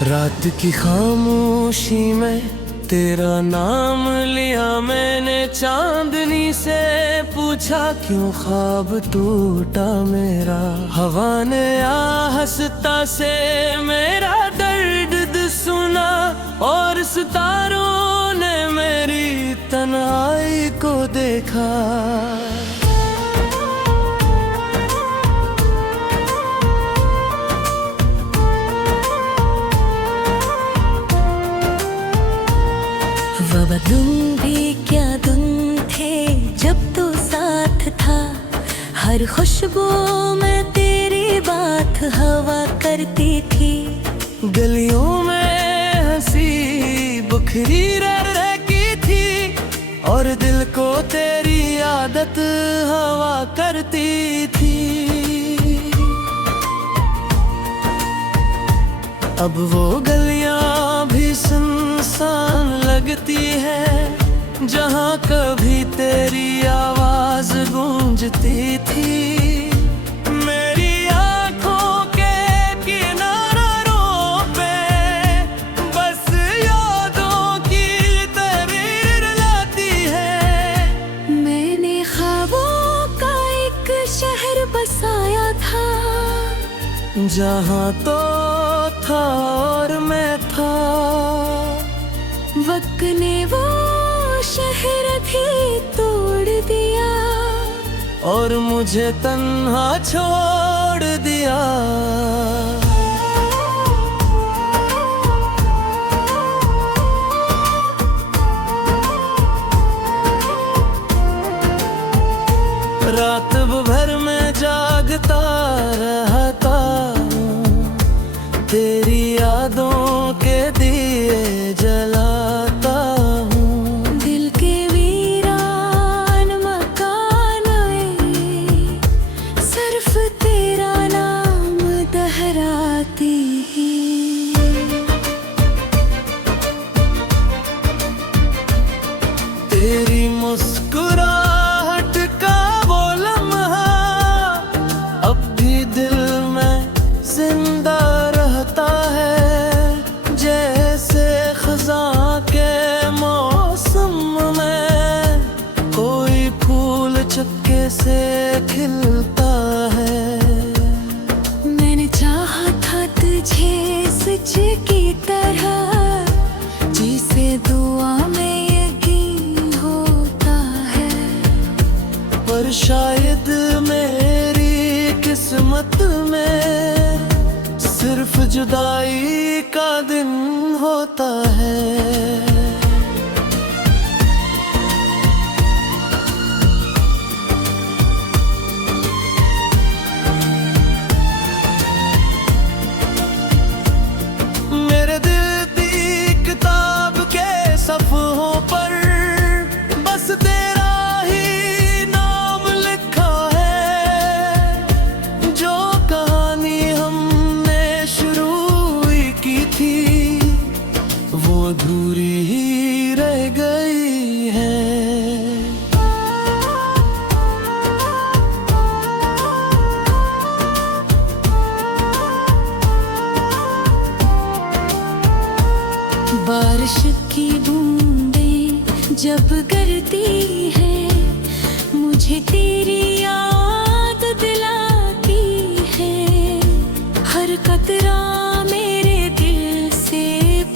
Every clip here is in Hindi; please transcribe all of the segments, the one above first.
रात की खामोशी में तेरा नाम लिया मैंने, चांदनी से पूछा क्यों ख्वाब टूटा मेरा। हवा ने आहस्ता से मेरा दर्द सुना और सितारों ने मेरी तन्हाई को देखा। वह दिन भी क्या दिन थे जब तू साथ था, हर खुशबू में तेरी बात हवा करती थी। गलियों में हंसी बुखरी रह की थी और दिल को तेरी आदत हवा करती थी। अब वो गलियां भी सुनसान लगती है जहाँ कभी तेरी आवाज गूंजती थी। मेरी आँखों के किनारों पे बस यादों की तस्वीर लाती है। मैंने ख्वाबों का एक शहर बसाया था, जहाँ तो था और मैं था। वक्त ने वो शहर भी तोड़ दिया और मुझे तन्हा छोड़ दिया। रात भर में जागता रहता हूँ, तेरी यादों के दिए जलाता हूँ। दिल के वीरान मकान में सिर्फ तेरा नाम दोहराती तेरी मुस्कुराहट का वो लम्हा अब भी दिल में जिंदा रहता है। जैसे खज़ां के मौसम में कोई फूल चुपके से खिलता है। मैंने चाहा था तुझे सच की तरह, जिसे दुआ में यकीन होता है। पर शायद मेरी किस्मत में सिर्फ जुदाई का दिन होता है। मेरे दिल की किताब के सफ़ों पर बस तेरा ही नाम लिखा है। जो कहानी हमने शुरू की थी वो अधूरी ही रह गई है। बारिश की बूंदें जब गिरती है, मुझे तेरी याद दिलाती है। हर कतरा मेरे दिल से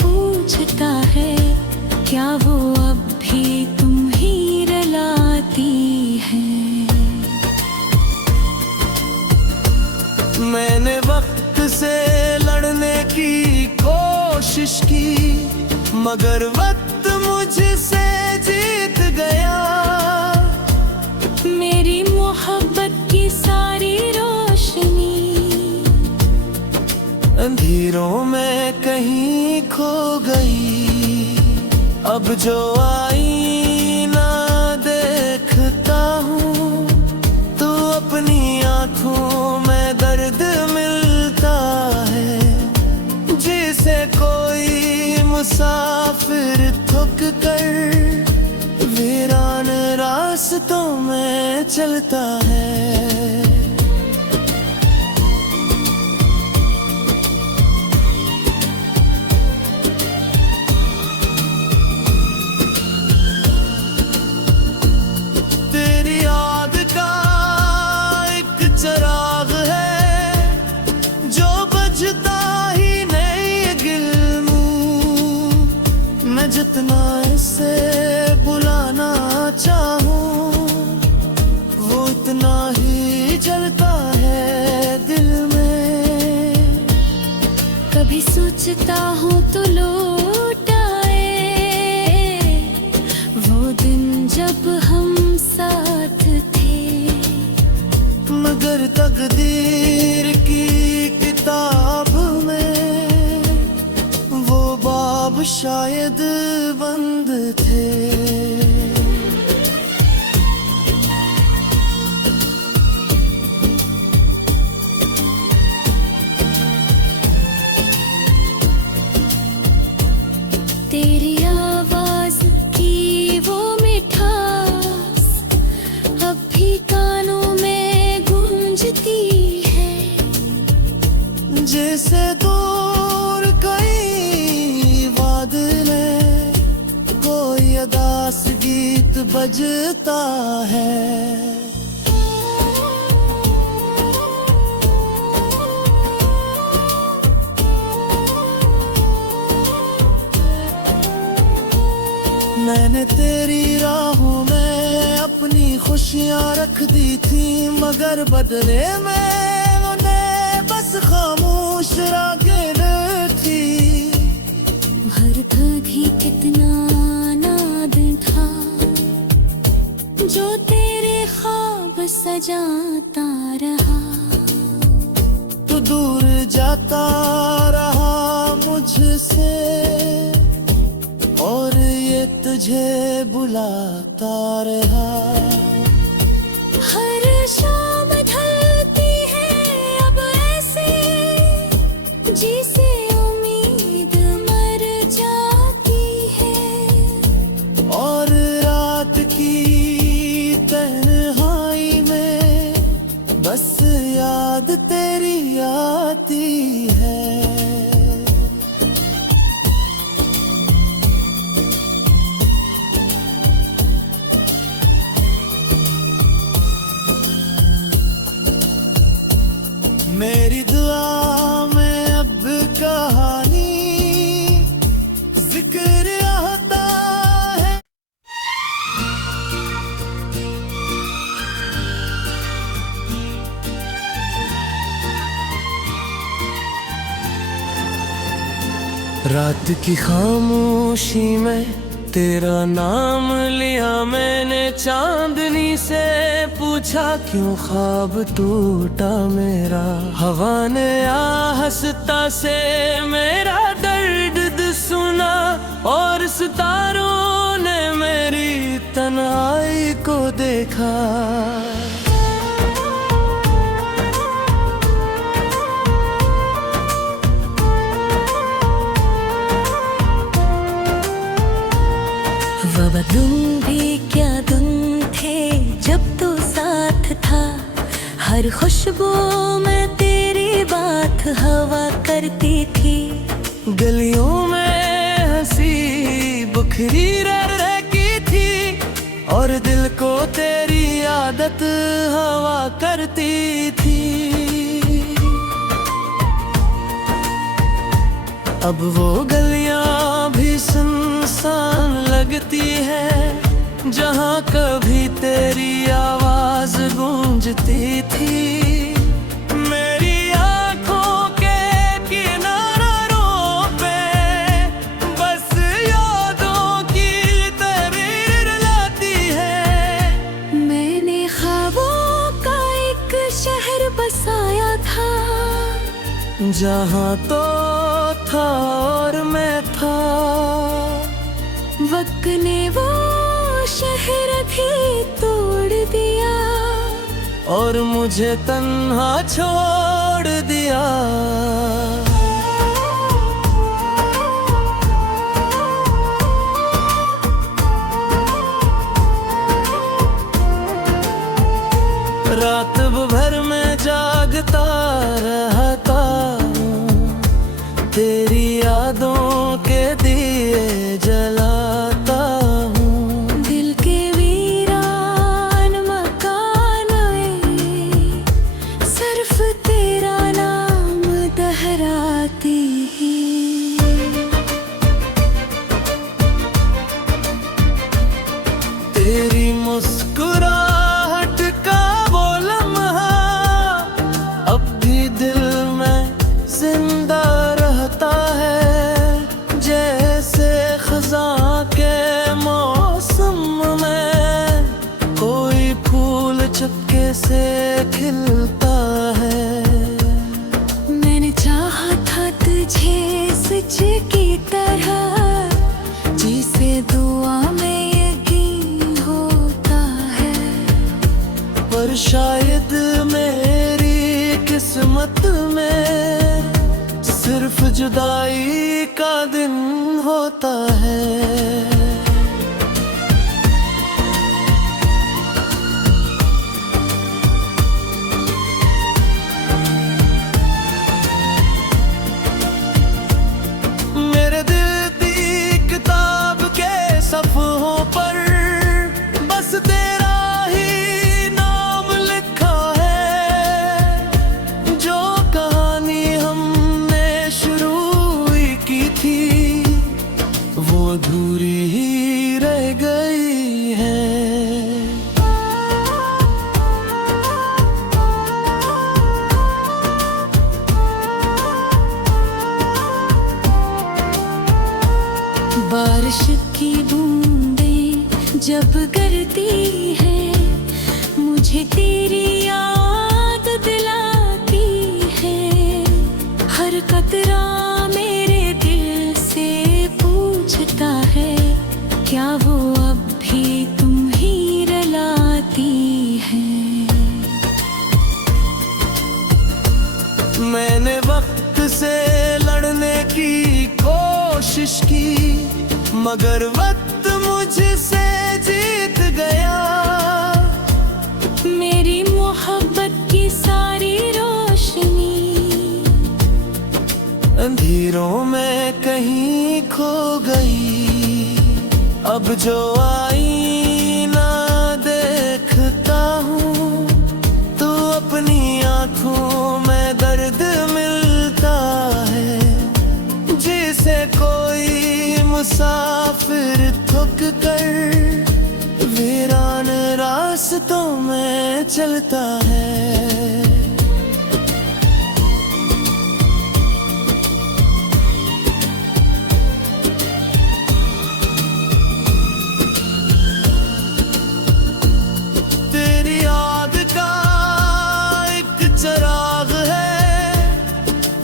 पूछता है, क्या वो अब भी तुम ही रुलाती है। मैंने वक्त से लड़ने की कोशिश की मगर वक्त मुझसे जीत गया। मेरी मोहब्बत की सारी रोशनी अंधेरों में कहीं खो गई। अब जो आईना देखता हूँ तो अपनी आँखों में दर्द मिलता है। जिसे कोई मुसाफिर थक कर वीरान रास्तों में चलता है। सोचता हूँ तो लौट आए वो दिन जब हम साथ थे। मगर तकदीर की किताब में वो बाब शायद बंद थे। तेरी आवाज की वो मिठास अब भी कानों में गूंजती है। जैसे दूर कई बादलें कोई अदास गीत बजता है। मैंने तेरी राहों में अपनी खुशियाँ रख दी थी, मगर बदले में उन्हें बस खामोश राखें थी। भरता भी कितना नाद था जो तेरे ख्वाब सजाता रहा। तू दूर जाता रहा मुझसे और ये तुझे बुलाता रहा। हर शाम ढलती है अब ऐसे जिसे उम्मीद मर जाती है। और रात की तन्हाई में बस याद तेरी आती है। मेरी दुआ में अब कहानी जिक्र आता है। रात की खामोशी में तेरा नाम लिया मैंने, चांदनी से पूछा क्यों ख्वाब टूटा मेरा। हवा ने आहस्ता से मेरा दर्द सुना और सितारों ने मेरी तन्हाई को देखा। वह दिन भी क्या दिन थे जब तू साथ था। हर खुशबू में तेरी बात हवा करती थी। गलियों में हंसी बुखरी रह की थी और दिल को तेरी आदत हवा करती थी। अब वो गलियां भी सुनसान लगती है जहाँ कभी तेरी आवाज गूंजती थी। मेरी आँखों के किनारों पे बस यादों की तस्वीर लाती है। मैंने ख्वाबों का एक शहर बसाया था जहाँ तो था और मैं था। वक्त ने वो शहर भी तोड़ दिया और मुझे तन्हा छोड़ दिया। रात भर में जागता रहता हूँ, तेरी यादों के दिए जलाता हूँ। दिल के वीरान मकान में सिर्फ तेरा नाम दोहराती तेरी मुस्कुराहट का वो लम्हा अब भी दिल में जिंदा रहता है। कैसे खिलता है। मैंने चाहा था तुझे सच की तरह, जिसे दुआ में यकीन होता है। पर शायद मेरी किस्मत में सिर्फ जुदाई का दिन होता है। मेरे दिल की किताब के सफ़ों पर बस तेरा ही नाम लिखा है। जो कहानी हमने शुरू ही की थी वो अधूरी ही रह गई है। बारिश की बूंदें जब गिरती है, मुझे तेरी याद दिलाती है। हर कतरा मेरे दिल से पूछता है, क्या वो अब भी तुम ही रुलाती है। मैंने वक्त से लड़ने की कोशिश की, मगर वक्त मुझसे जीत गया। मेरी मोहब्बत की सारी रोशनी अंधेरों में कहीं खो गई। अब जो आईना देखता हूँ तो अपनी आँखों में दर्द मिलता है। जिसे कोई मुसाफिर थक कर वीरान रास्तों में चलता है। तेरी याद का एक चिराग है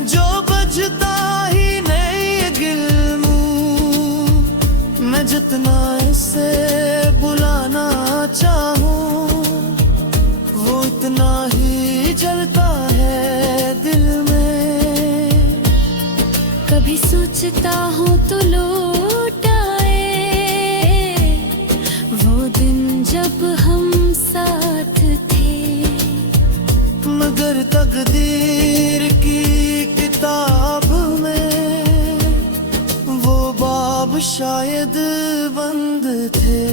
जो बुझता ही नहीं गिल्लू। मैं जितना इसे बुलाना चाहूँ वो इतना ही जलता है दिल में। कभी सोचता हूँ तो लौट आए वो दिन जब हम साथ थे। मगर तकदीर की किताब में वो बाब शायद बंद थे।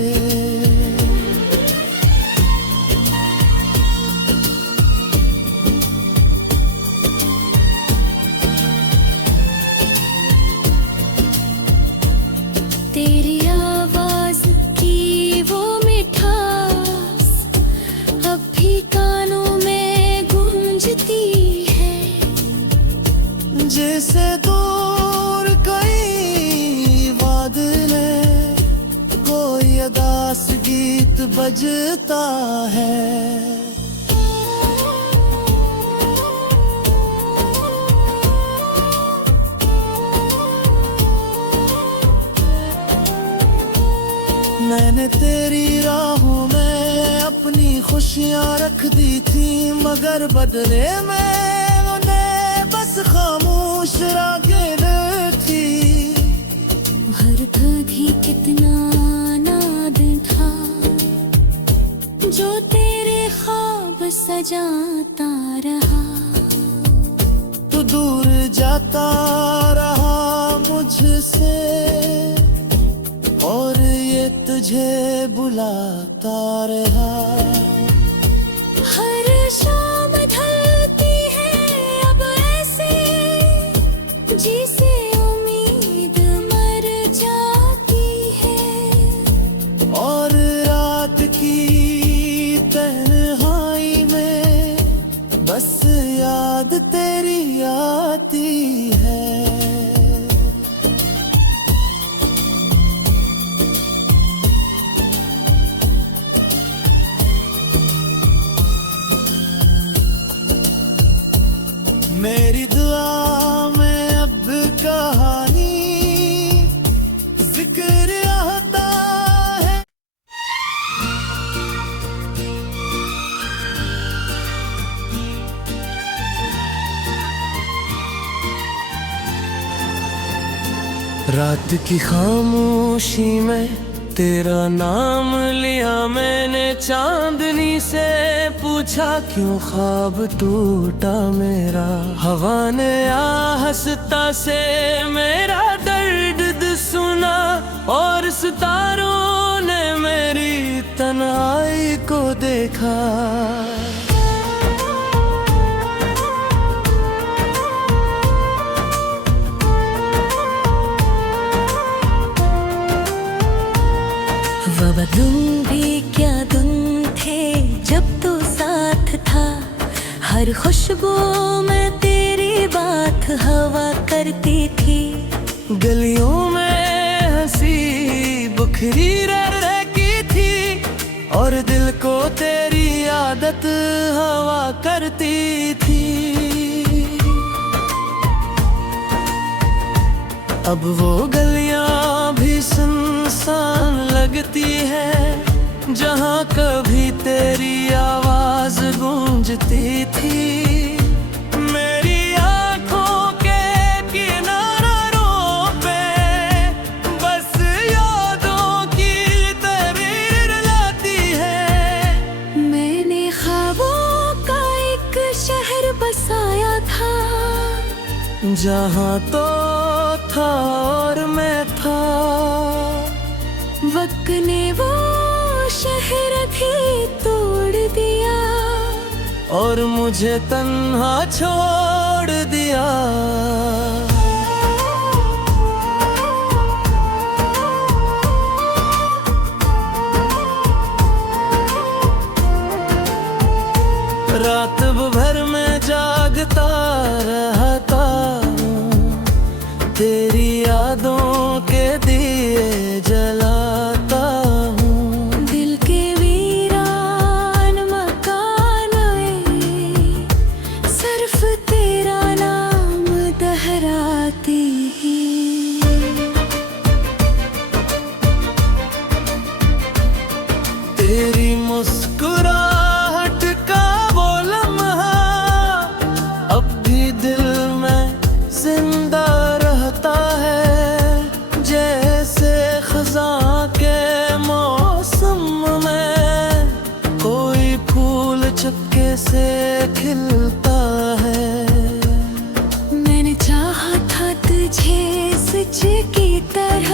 तेरी आवाज की वो मिठास अब भी कानों में गूंजती है। जैसे दूर कई बादले कोई अदास गीत बजता है। मैंने तेरी राहों में अपनी खुशियाँ रख दी थी, मगर बदले में उन्हें बस खामोश राखें थी। भरता भी कितना नाद था जो तेरे ख्वाब सजाता रहा। तू दूर जाता रहा मुझसे और ये तुझे बुलाता रहा। हर शाम ढलती है अब ऐसे जिसे उम्मीद मर जाती है। और रात की तन्हाई में बस याद तेरी आती है। रात की खामोशी में तेरा नाम लिया मैंने, चांदनी से पूछा क्यों ख्वाब टूटा मेरा। हवा ने आहस्ता से मेरा दर्द सुना, और सितारों ने मेरी तन्हाई को देखा। वह दिन भी क्या दिन थे जब तू साथ था, हर खुशबू में तेरी बात हवा करती थी। गलियों में हंसी बुखरी रह की थी, और दिल को तेरी आदत हवा करती थी। अब वो गलियां भी सुनसान लगती है, जहाँ कभी तेरी आवाज गूंजती थी। मेरी आँखों के किनारों पे बस यादों की तस्वीर लाती है। मैंने ख्वाबों का एक शहर बसाया था, जहाँ तो था और मैं था। वक्त ने वो शहर भी तोड़ दिया, और मुझे तन्हा छोड़ दिया। रात भर में जागता रहता हूँ, तेरी यादों के दिए जलाता हूँ। दिल के वीरान मकान में सिर्फ तेरा नाम दोहराती ही। तेरी मुस्कुराहट का वो लम्हा अब भी दिल में जिंदा रहता है। जैसे खज़ां के मौसम में कोई फूल चुपके से खिलता है। मैंने चाहा था तुझे सच की तरह,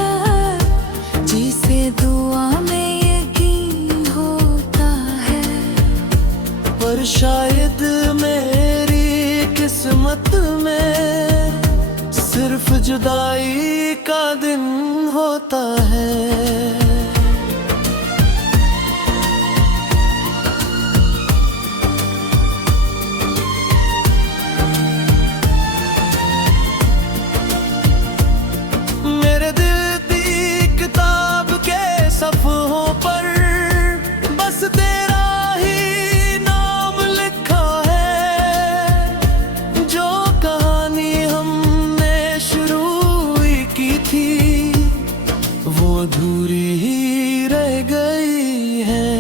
जिसे दुआ में यकीन होता है। पर शायद मेरी किस्मत में सिर्फ जुदाई का दिन होता है। मेरे दिल की किताब के सफ़ों पर बस तेरा ही नाम लिखा है। जो कहानी हमने शुरू ही की थी, वो अधूरी ही रह गई है।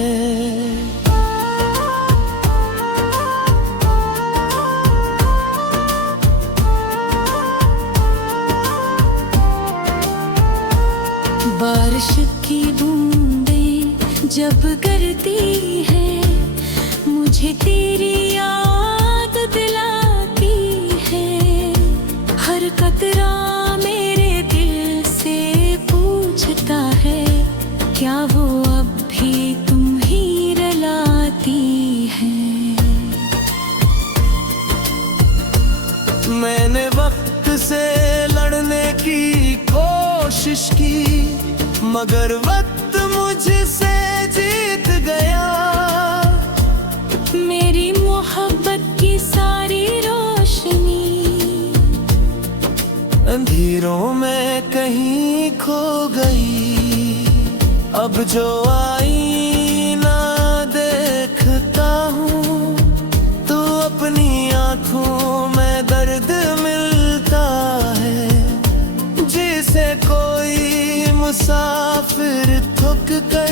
बारिश की बूंदें जब गिरती है, मुझे तेरी याद दिलाती है। हर कतरा मेरे दिल से पूछता है, क्या वो अब भी तुम ही रुलाती है। मैंने वक्त से लड़ने की कोशिश की, मगर वक्त मुझसे जीत गया। मेरी मोहब्बत की सारी रोशनी अंधेरों में कहीं खो गई। अब जो आईना देखता हूँ, तो अपनी आँखों में दर्द मिलता है। जिसे कोई मुसाफिर थक कर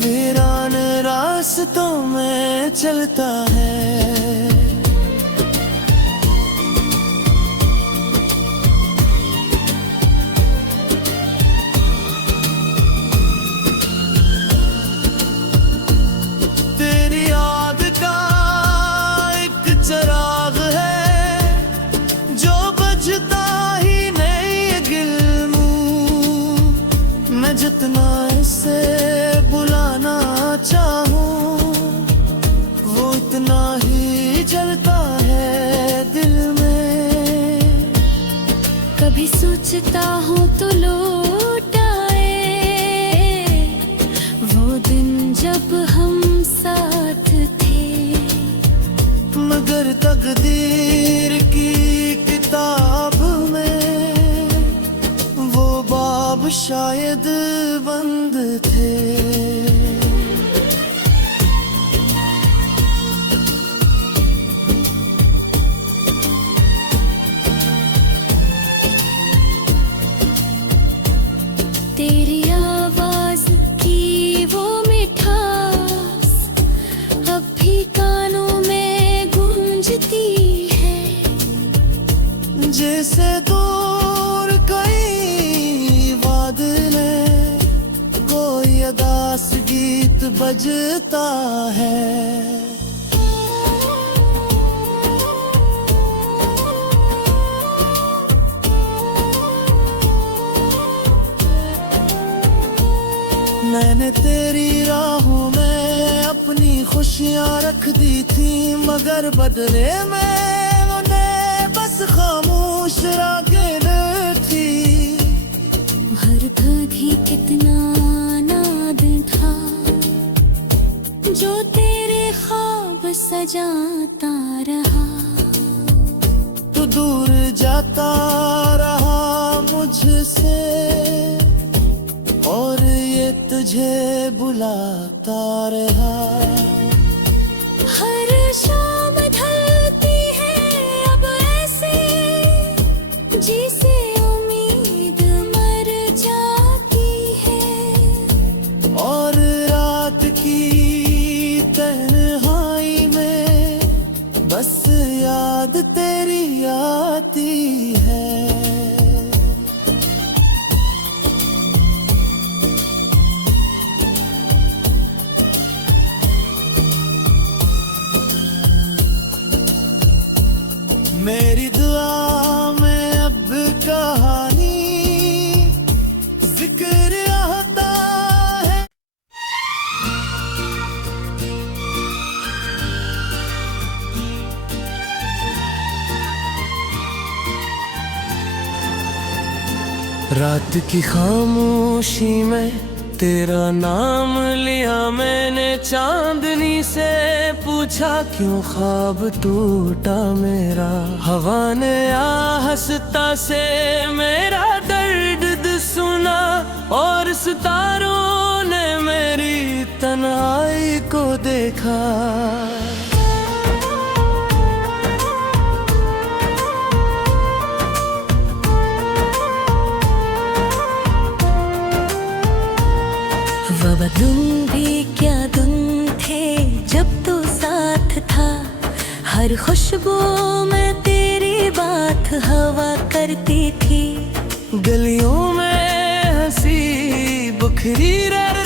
वीरान रास्तों में चलता है। सोचता हूँ तो लौट आए वो दिन जब हम साथ थे। मगर तकदीर की किताब में वो बाब शायद बंद थे। तेरी आवाज की वो मिठास अब भी कानों में गूंजती है। जैसे दूर कई बादले कोई अदास गीत बजता है। मैंने तेरी राहों में अपनी खुशियाँ रख दी थी, मगर बदले में उन्हें बस खामोश राखें थी। भरता भी कितना नाद था जो तेरे ख्वाब सजाता रहा। तू दूर जाता रहा मुझसे और ये तुझे बुलाता रहा। हर शाम ढलती है अब ऐसे जिसे उम्मीद मर जाती है। और रात की तन्हाई में बस याद तेरी आती है। मेरी दुआ में अब कहानी जिक्र आता है। रात की खामोशी में तेरा नाम लिया मैंने, चांदनी से पूछा क्यों ख्वाब टूटा मेरा। हवा ने आहस्ता से मेरा दर्द सुना और सितारों ने मेरी तन्हाई को देखा। वह दिन भी क्या दिन थे जब तू साथ था। हर खुशबू में तेरी बात हवा करती थी। गलियों में हंसी बुखरी रह